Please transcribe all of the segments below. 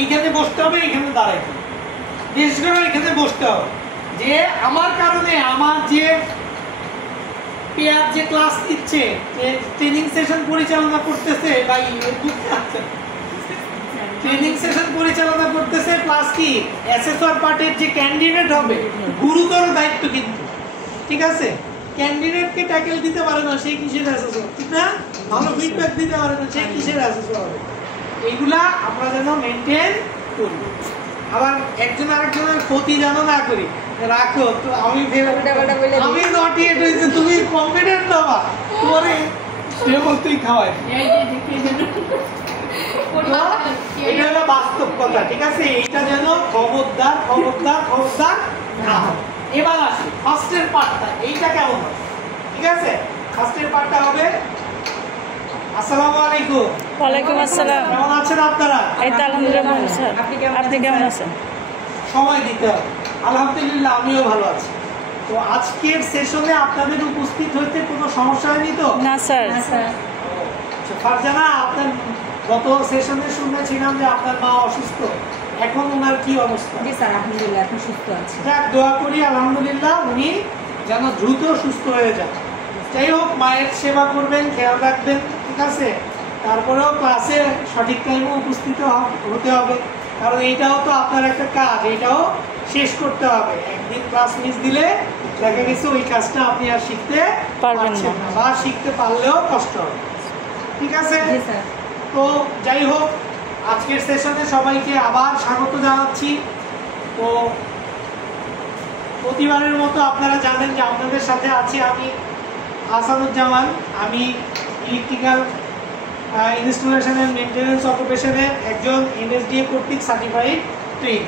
এইখানে বসতে হবে, এইখানে দাঁড়াইতে হবে, বিশেষ করে এখানে বসতে হবে। যে আমার কারণে আমার যে পেয়ার যে ক্লাস দিচ্ছে, ট্রেনিং সেশন পরিচালনা করতেছে, ভাই ট্রেনিং সেশন পরিচালনা করতেছে প্লাস কি অ্যাসেসর পার্টের যে ক্যান্ডিডেট হবে, গুরুতর দায়িত্ব কিন্তু, ঠিক আছে? ক্যান্ডিডেটকে ট্যাকেল দিতে পারে না, সেই কিসের অ্যাসেসর, ঠিক না? ভালো ফিডব্যাক দিতে পারে না, সেই কিসের অ্যাসেসর হবে? এইগুলা আমরা যেন মেনটেন করি। আবার একজন আরেকজনের ক্ষতি যেন না করি। রাখো তো আমি আমি নটিয়েট হয়েছে, তুমি কনফিডেন্ট দেবা পরে সে বলতেই খাওয়াই। এটা হলো বাস্তব কথা, ঠিক আছে? এইটা যেন খবরদার খবরদার খবরদার না হয়। এবার আসি ফার্স্টের পার্টটা, এইটা কেমন হবে, ঠিক আছে? ফার্স্টের পার্টটা হবে আসসালামু আলাইকুম। ওয়ালাইকুম আসসালাম। কেমন আছেন আপনারা? এই তো আলহামদুলিল্লাহ স্যার, আপনি কেমন আছেন? সময় দিতে হবে। আলহামদুলিল্লাহ আমিও ভালো আছি। তো আজকের সেশনে আপনাদের উপস্থিত হইতে কোনো সমস্যা হয়নি তো? না স্যার। ফারজানা, আপনার গত সেশনে শুনেছিলাম যে আপনার মা অসুস্থ, এখন ওনার কি অবস্থা? জি স্যার, আলহামদুলিল্লাহ এখন সুস্থ আছে। যাক, দোয়া করি আলহামদুলিল্লাহ উনি যেন দ্রুত সুস্থ হয়ে যান। যাই হোক, মায়ের সেবা করবেন, খেয়াল রাখবেন, ঠিক আছে? তারপরেও ক্লাসে সঠিক টাইমে উপস্থিত হতে হবে, কারণ এইটাও তো আপনার একটা কাজ, এইটাও শেষ করতে হবে। একদিন ক্লাস মিস দিলে দেখা গেছে ওই কাজটা আপনি আর শিখতে পারবেন না, বা শিখতে পারলেও কষ্ট হবে, ঠিক আছে? জি স্যার। তো যাই হোক, আজকের সেশনে সবাইকে আবার স্বাগত জানাচ্ছি। তো প্রতিবারের মতো আপনারা জানেন যে আপনাদের সাথে আছি আমি আসাদুজ্জামান। আমি ইলেকট্রিক্যাল ইনস্টলেশন অ্যান্ড মেনটেন্যান্স অকুপেশনের একজন এনএসডিএ কর্তৃক সার্টিফাইড ট্রেন।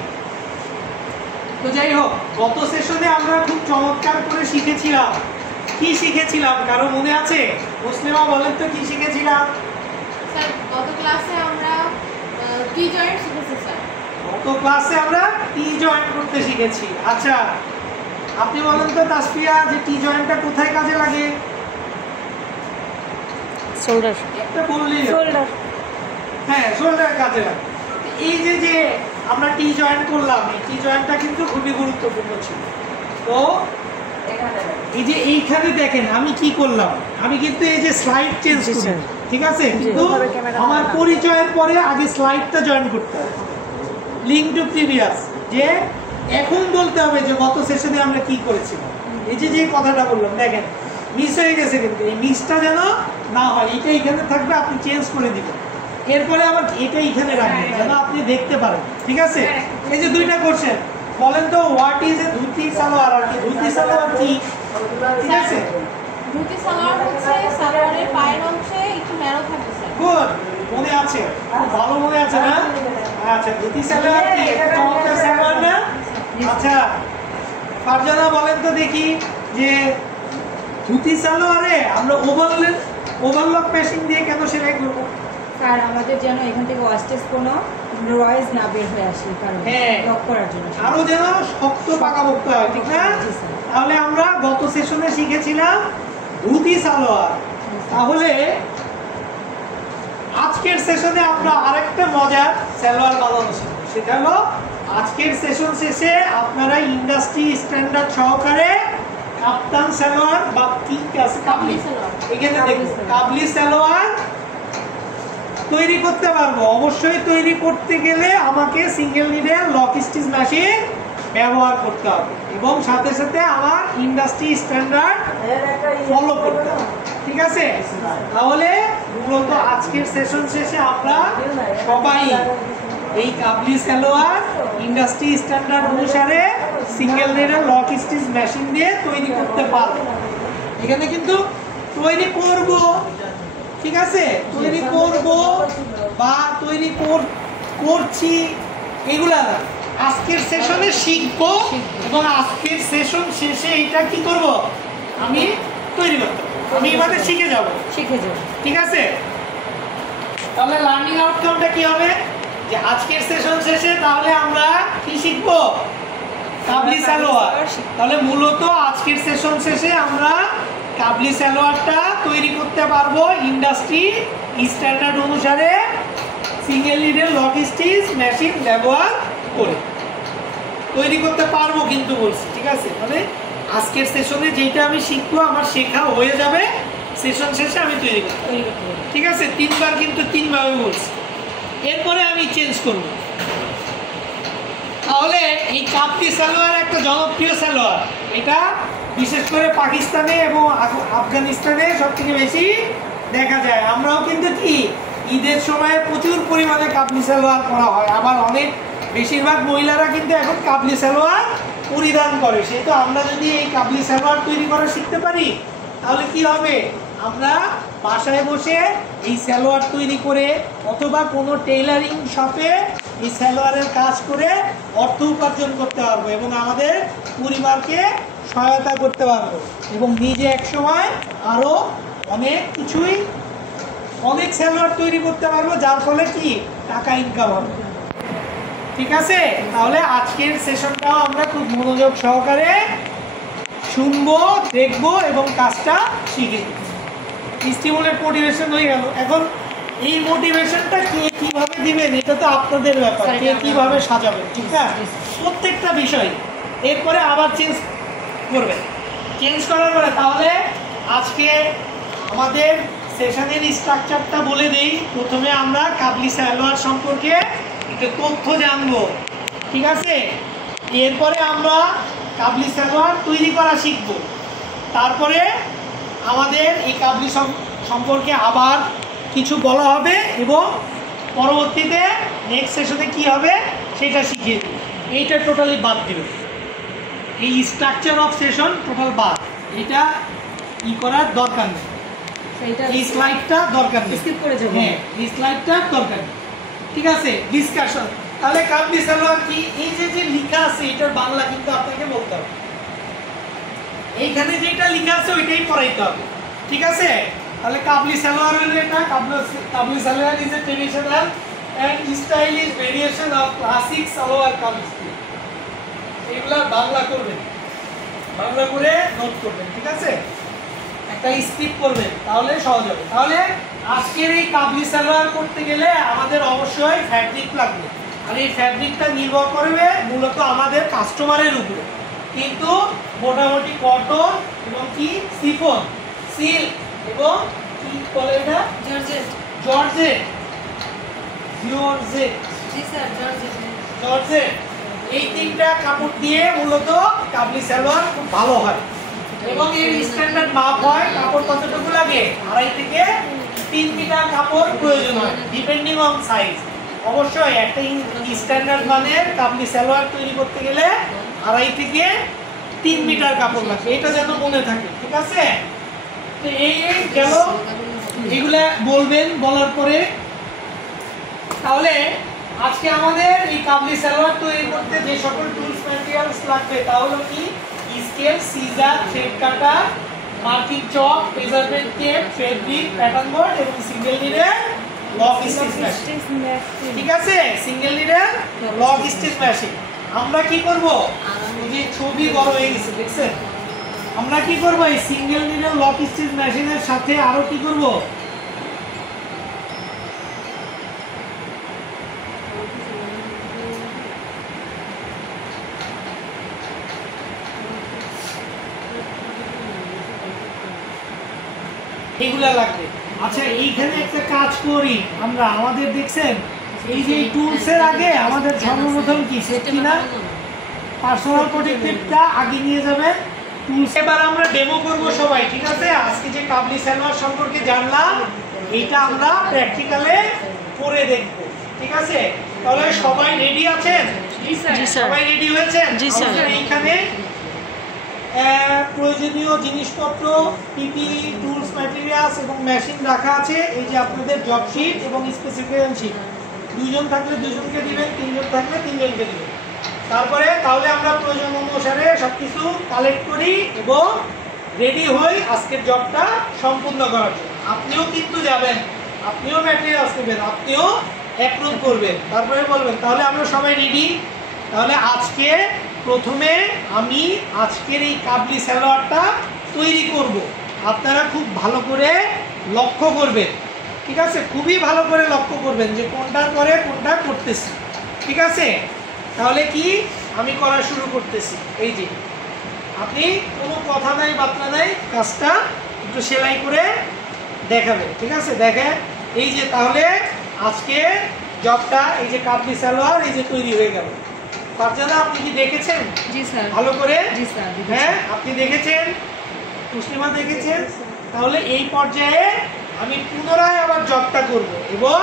তো যাই হোক, গত সেশনে আমরা খুব চমৎকার করে শিখেছিলাম। কি শিখেছিলাম কারো মনে আছে? মুসলিমা বলেন তো কি শিখেছিলাম? স্যার গত ক্লাসে আমরা টি জয়েন্ট শিখেছি স্যার। গত ক্লাসে আমরা টি জয়েন্ট করতে শিখেছি। আচ্ছা, আপনি বলেন তো তাসফিয়া, যে টি জয়েন্টটা কোথায় কাজে লাগে? শোল্ডার। একটা বললি। শোল্ডার। হ্যাঁ, শোল্ডার কাজে লাগে। এই যে আমরা টি জয়েন্ট করলাম, এই টি জয়েন্টটা কিন্তু খুবই গুরুত্বপূর্ণ ছিল। তো এই যে এইখানে দেখেন আমি কি করলাম, আমি কিন্তু এই যে স্লাইড চেঞ্জ করি, ঠিক আছে? কিন্তু আমার পরিচয়ের পরে আগে স্লাইডটা জয়েন করতে হবে, লিঙ্ক টু প্রিভিয়াস, যে এখন বলতে হবে যে গত সেশনে আমরা কি করেছিলাম। এই যে কথাটা বললাম, দেখেন মিস হয়ে গেছে, কিন্তু এই মিসটা যেন না হয়। এটা এখানে থাকবে, আপনি চেঞ্জ করে দিবেন, এরপরে আবার এটা এখানে রাখবেন যেন আপনি দেখতে পারেন, ঠিক আছে? এই যে দুইটা কোশ্চেন, বলেন তো what is a dhoti salwar, আর কি ধুতি সালোয়ার কি, ঠিক আছে? ধুতি সালোয়ার হচ্ছে সালোয়ারের পায়ের অংশে একটু ন্যারো থাকে স্যার। গুড, মনে আছে, খুব ভালো মনে আছে না? আচ্ছা, ধুতি সালোয়ার কি একটা চমৎকার সালোয়ার না? আচ্ছা ফারজানা বলেন তো দেখি, যে ধুতি সালোয়ারে আমরা ওভারলক মেশিন দিয়ে কেন সেলাই করব? স্যার আমাদের যেন এখান থেকে ওয়াস্টেজ কোনো রয়েস না বের হয়ে আসে, কারণ লক করার জন্য আরো যেন শক্ত পাকাপোক্ত হয়, ঠিক না? তাহলে আমরা গত সেশনে শিখেছিলাম ধুতি সালোয়ার। তাহলে আজকের সেশনে আমরা আরেকটা মজার সালোয়ার বানানো শিখব। সেটা হলো আজকের সেশন শেষে আপনারা ইন্ডাস্ট্রি স্ট্যান্ডার্ড সহকারে কাপ্তান সালোয়ার বা কি আছে কাবলি সালোয়ার, এখানে দেখুন কাবলি সালোয়ার তৈরি করতে পারবো। অবশ্যই তৈরি করতে গেলে আমাকে single needle lock stitch machine ব্যবহার করতে হবে, এবং সাথে সাথে আমার ইন্ডাস্ট্রি স্ট্যান্ডার্ড ফলো করতে হবে, ঠিক আছে? তাহলে মূলত আজকের সেশন শেষে আমরা সবাই এই কাবলি সালোয়ার ইন্ডাস্ট্রি স্ট্যান্ডার্ড অনুসারে single needle lock stitch machine দিয়ে তৈরি করতে পারবো। এখানে কিন্তু তৈরি করব, ঠিক আছে? তৈরি করব বা তৈরি করছি এগুলা না, আজকের সেশনে শিখবো, এবং আজকের সেশন শেষে এটা কি করব, আমি তৈরি করতে পারবো, আমি এবারে শিখে যাব, ঠিক আছে? তাহলে লার্নিং আউটকামটা কি হবে, যে আজকের সেশন শেষে তাহলে আমরা কি শিখবো? কাবলি সালোয়ার। তাহলে মূলত আজকের সেশন শেষে আমরা কাবলি সালোয়ারটা তৈরি করতে পারবো ইন্ডাস্ট্রি স্ট্যান্ডার্ড অনুসারে single needle lock stitch machine ব্যবহার করে তৈরি করতে পারবো কিন্তু বলছি, ঠিক আছে? মানে আজকের সেশনে যেটা আমি শিখবো আমার শেখা হয়ে যাবে, সেশন শেষে আমি তৈরি করতে পারবো, ঠিক আছে? 3 বার কিন্তু 3 ভাবে বলছি। এরপরে আমি চেঞ্জ করব। তাহলে এই কাপ্তি সালোয়ার একটা জনপ্রিয় সালোয়ার, এটা বিশেষ করে পাকিস্তানে এবং আফগানিস্তানে সবথেকে বেশি দেখা যায়। আমরাও কিন্তু কি ঈদের সময় প্রচুর পরিমাণে কাবলি সালোয়ার পরা হয়, আবার অনেক বেশিরভাগ মহিলারা কিন্তু এখন কাবলি সালোয়ার পরিধান করে। সেই তো আমরা যদি এই কাবলি সালোয়ার তৈরি করা শিখতে পারি তাহলে কি হবে, আমরা বাসায় বসে এই সালোয়ার তৈরি করে অথবা কোনো টেইলারিং শপে এই সালোয়ারের কাজ করে অর্থ উপার্জন করতে পারবো এবং আমাদের পরিবারকে সহায়তা করতে পারবো এবং নিজে একসময় আরও অনেক কিছুই অনেক সালোয়ার তৈরি করতে পারবো, যার ফলে কি টাকা ইনকাম হবে, ঠিক আছে? তাহলে আজকের সেশনটাও আমরা খুব মনোযোগ সহকারে শুনবো, দেখবো এবং কাজটা শিখে স্টিমুলেট মোটিভেশন হয়ে গেল। এখন এই মোটিভেশনটা কে কিভাবে দিবেন এটা তো আপনাদের ব্যাপার, কে কিভাবে সাজাবেন, ঠিক আছে? প্রত্যেকটা বিষয় এরপরে আবার চেঞ্জ করবেন। চেঞ্জ করার পরে তাহলে আজকে আমাদের সেশনের স্ট্রাকচারটা বলে দিই। প্রথমে আমরা কাবলি সালোয়ার সম্পর্কে একটু তথ্য জানবো, ঠিক আছে? এরপরে আমরা কাবলি সালোয়ার তৈরি করা শিখব। তারপরে আমাদের এই কাবলি সম্পর্কে আবার কিছু বলা হবে এবং পরবর্তীতে নেক্সট সেশনে কি হবে সেটা শিখিয়ে দেব। এইটা টোটালি বাদ দিবে, এই স্ট্রাকচার অফ সেশন টোটাল বাদ, এটা ই করার দরকার নেই, এই স্লাইডটা দরকার নেই, স্কিপ করে যাব। হ্যাঁ, এই স্লাইডটা দরকার নেই, ঠিক আছে? ডিসকাশন। তাহলে কাবলি সালোয়ার কি, এই যে যে লেখা আছে এটার বাংলা কিন্তু আপনাকে বলতে হবে, এইখানে যেটা লেখা আছে ওইটাই পড়াইতে হবে, ঠিক আছে? তাহলে কাবলি সালোয়ার হলো এটা, Kabuli salwar is a traditional and stylish variation of classic salwar kameez. এগুলা বাংলা করবেন, বাংলা করে নোট করবেন, ঠিক আছে? একটা স্কিপ করবেন তাহলে সহজ হবে। তাহলে আজকের এই কাবলি সালোয়ার করতে গেলে আমাদের অবশ্যই ফ্যাব্রিক লাগবে, আর এই ফ্যাব্রিকটা নির্ভর করবে মূলত আমাদের কাস্টমারের উপরে, কিন্তু মোটামুটি কটন এবং কি সিফন, সিল্ক এবং কি বলে এটা জর্জেট। জর্জেট, জর্জেট, জি স্যার, জর্জেট। জর্জেট, এই তিনটা কাপড় দিয়ে মূলত কাবলি সালোয়ার খুব ভালো হয় এবং এর স্ট্যান্ডার্ড মাপ হয়। কাপড় কতটুকু লাগে, 2.5 থেকে 3 মিটার কাপড় প্রয়োজন হয় ডিপেন্ডিং অন সাইজ। অবশ্যই একটা স্ট্যান্ডার্ড মানের কাবলি সালোয়ার তৈরি করতে গেলে 2.5 থেকে 3 মিটার কাপড় লাগবে, এটা যেন মনে থাকে, ঠিক আছে? তো এই গেল, এগুলা বলবেন বলার পরে। তাহলে আজকে আমাদের এই কাবলি সালোয়ার তৈরি করতে যে সকল টুলস ম্যাটেরিয়ালস লাগবে তা হলো কি scale, scissor, thread cutter, marking chalk, measurement tape, fabric, pattern board এবং single needle lock stitch machine, ঠিক আছে? Single needle lock stitch machine. আমরা কি করব, এই যে ছবি বড় হয়ে গেছে দেখছেন, আমরা কি করব এই সিঙ্গেল নিডেল লক স্টিচ মেশিনের সাথে আরো কি করব, এগুলা লাগবে। আচ্ছা, এইখানে একটা কাজ করি আমরা, আমাদের দেখছেন এই যে টুলসের আগে আমাদের সর্বপ্রথম কি সেফটি না, পার্সোনাল প্রোটেক্টিভটা আগে নিয়ে যাবেন টুলস। এবার আমরা ডেমো করব সবাই, ঠিক আছে? আজকে যে কাবলি সালোয়ার সম্পর্কে জানলাম এইটা আমরা প্র্যাকটিক্যালে করে দেখব, ঠিক আছে? তাহলে সবাই রেডি আছেন? জি স্যার। সবাই রেডি হয়েছেন? জি স্যার। এইখানে প্রয়োজনীয় জিনিসপত্র, পিপিই, টুলস, ম্যাটেরিয়ালস এবং মেশিন রাখা আছে। এই যে আপনাদের জব শিট এবং স্পেসিফিকেশন শিট, 2 জন থাকলে 2 জনকে দিবেন, 3 জন থাকলে 3 জনকে দিবেন। তারপরে তাহলে আমরা প্রয়োজন অনুসারে সবকিছু কালেক্ট করি এবং রেডি হই আজকের জবটা সম্পূর্ণ করার জন্য। আপনিও কিন্তু যাবেন, আপনিও ম্যাটেরিয়ালস নেবেন, আপনিও অ্যাপ্রুভ করবেন, তারপরে বলবেন। তাহলে আমরা সবাই রেডি। তাহলে আজকে প্রথমে আমি আজকের এই কাবলি সালোয়ারটা তৈরি করব, আপনারা খুব ভালো করে লক্ষ্য করবেন। ঠিক আছে, খুবই ভালো করে লক্ষ্য করবেন যে কোনটার পরে কোনটা করতেছি। ঠিক আছে, তাহলে কি আমি করা শুরু করতেছি। এই যে আপনি কোনো কথা নাই বার্তা নাই, কাজটা একটু সেলাই করে দেখাবেন। ঠিক আছে, দেখেন এই যে তাহলে আজকে জবটা এই যে কাবলি সালোয়ার এই যে তৈরি হয়ে গেল। ফারজানা আপনি কি দেখেছেন? জি স্যার। ভালো করে? জি স্যার। হ্যাঁ, আপনি দেখেছেন, মুসলিমা দেখেছেন। তাহলে এই পর্যায়ে আমি পুনরায় আবার জবটা করব এবং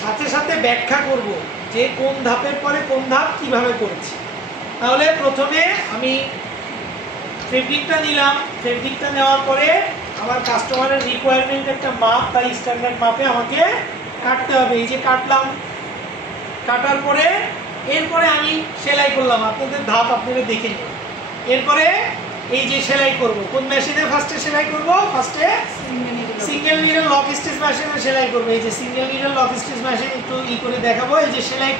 সাথে সাথে ব্যাখ্যা করব যে কোন ধাপের পরে কোন ধাপ কিভাবে করেছি। তাহলে প্রথমে আমি ফেব্রিকটা নিলাম, ফেব্রিকটা নেওয়ার পরে আমার কাস্টমারের রিকোয়ারমেন্ট একটা মাপ, তাই স্ট্যান্ডার্ড মাপে আমাকে কাটতে হবে। এই যে কাটলাম, কাটার পরে এরপরে আমি সেলাই করলাম। আপনাদের ধাপ আপনারা দেখে নিন। এরপরে এই যে সেলাই করব, কোন মেশিনে ফার্স্টে সেলাই করব? ফার্স্টে সিঙ্গেল নিডল লক স্টিচ মেশিনে সেলাই করব। এই যে single needle lock stitch machine একটু করে দেখাবো। এই যে সেলাই